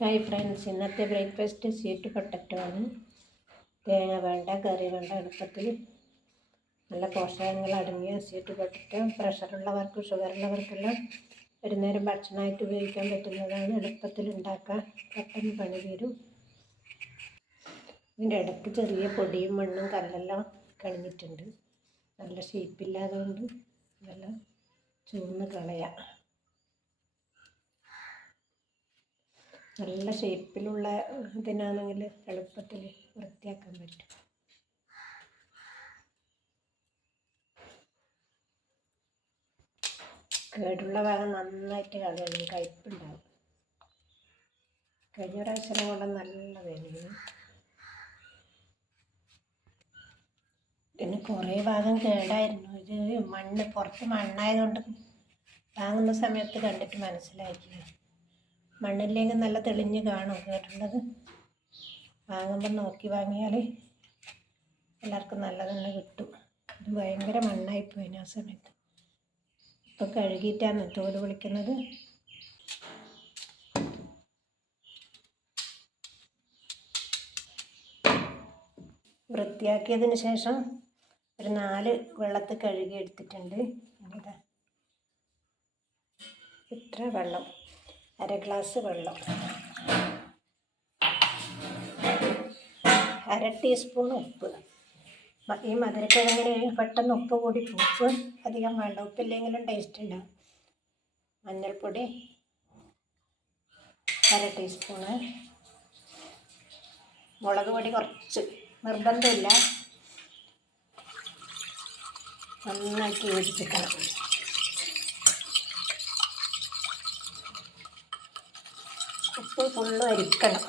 Hi friends, ഇന്നത്തെ breakfast sweet potato ആണ്. തേങ്ങ വേണ്ട, കറി വേണ്ട, എളുപ്പത്തിൽ നല്ല പോഷകങ്ങൾ അടങ്ങിയ സ്വീറ്റ് പൊട്ടറ്റോ പ്രഷറുള്ളവർക്കും ഷുഗറുള്ളവർക്കെല്ലാം ഒരു നേരം ഭക്ഷണമായിട്ട് ഉപയോഗിക്കാൻ പറ്റുന്നതാണ്. എളുപ്പത്തിൽ ഉണ്ടാക്കാൻ പെട്ടെന്ന് പണി തീരും. ഇതിൻ്റെ ഇടയ്ക്ക് ചെറിയ പൊടിയും മണ്ണും കല്ലെല്ലാം കളഞ്ഞിട്ടുണ്ട്. നല്ല ഷേപ്പില്ലാതുകൊണ്ട് ഇതെല്ലാം ചൂർന്ന് കളയാം. നല്ല ഷേപ്പിലുള്ള ഇതിനാണെങ്കിൽ എളുപ്പത്തിൽ വൃത്തിയാക്കാൻ പറ്റും. കേടുള്ള ഭാഗം നന്നായിട്ട് കളയണം, കയ്പുണ്ടാവും. കഴിഞ്ഞ പ്രാവശ്യം കൊണ്ട് നല്ല വേദനയാണ്. പിന്നെ കുറേ ഭാഗം കേടായിരുന്നു. ഇത് പുറത്ത് മണ്ണായതുകൊണ്ട് വാങ്ങുന്ന സമയത്ത് കണ്ടിട്ട് മനസ്സിലായിട്ടില്ല. മണ്ണില്ലെങ്കിൽ നല്ല തെളിഞ്ഞ് കാണും കേട്ടുള്ളത്. വാങ്ങുമ്പോൾ നോക്കി വാങ്ങിയാൽ എല്ലാവർക്കും നല്ല തന്നെ കിട്ടും. ഇത് ഭയങ്കര മണ്ണായിപ്പോയി ആ സമയത്ത്. ഇപ്പം കഴുകിയിട്ടാണ് തോല് പൊളിക്കുന്നത്. വൃത്തിയാക്കിയതിന് ശേഷം ഒരു 4 വെള്ളത്തിൽ കഴുകി എടുത്തിട്ടുണ്ട്. ഇത്ര വെള്ളം, 1/2 ഗ്ലാസ് വെള്ളം, 1/2 ടീസ്പൂൺ ഉപ്പ്. ഈ മധുരക്കിഴങ്ങിന് പെട്ടെന്ന് ഉപ്പ് കൂടി ഉപ്പ് അധികം വേണ്ട, ഉപ്പില്ലെങ്കിലും ടേസ്റ്റ് ഉണ്ടാവും. മഞ്ഞൾപ്പൊടി 1/2 ടീസ്പൂണ്, മുളക് പൊടി കുറച്ച്, നിർബന്ധമില്ല. നന്നാക്കി യോജിപ്പിക്കണം. ഉപ്പ് ഫുള്ളും അരിക്കണം.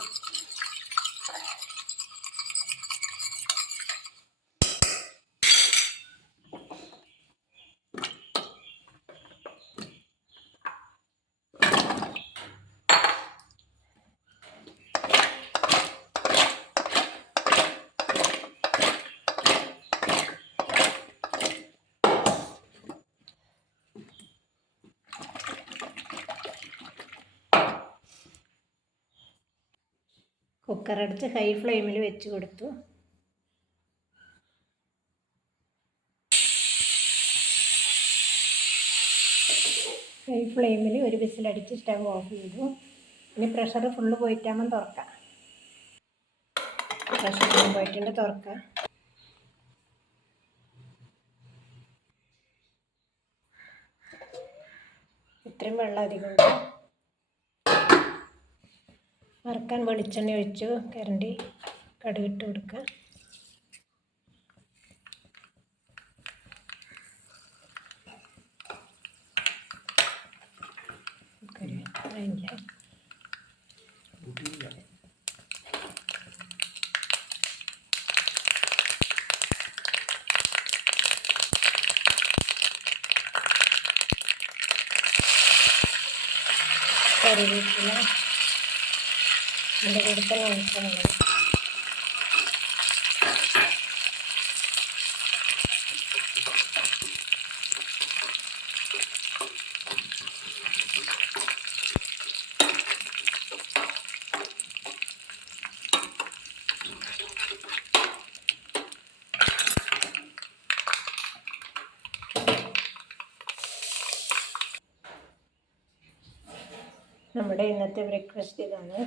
കുക്കറടിച്ച് ഹൈ ഫ്ലെയിമിൽ വെച്ച് കൊടുത്തു. ഹൈ ഫ്ലെയിമിൽ ഒരു വിസിലടിച്ച് സ്റ്റവ് ഓഫ് ചെയ്തു. ഇനി പ്രഷർ ഫുള്ള് പോയിട്ടാകുമ്പം തുറക്കാം. പ്രഷർ ഫുള്ള് പോയിട്ടുണ്ട്, തുറക്കാം. ഇത്രയും വെള്ളം അധികമുണ്ട്. വറുക്കാൻ വെളിച്ചെണ്ണ ഒഴിച്ചു, കരണ്ടി കടുകിട്ട് കൊടുക്കുക. കറിവേപ്പില അതിൻ്റെ കൂടെ തന്നെ ഒഴിക്കുന്നുണ്ട്. നമ്മുടെ ഇന്നത്തെ ബ്രേക്ക്ഫാസ്റ്റ് ഇതാണ്.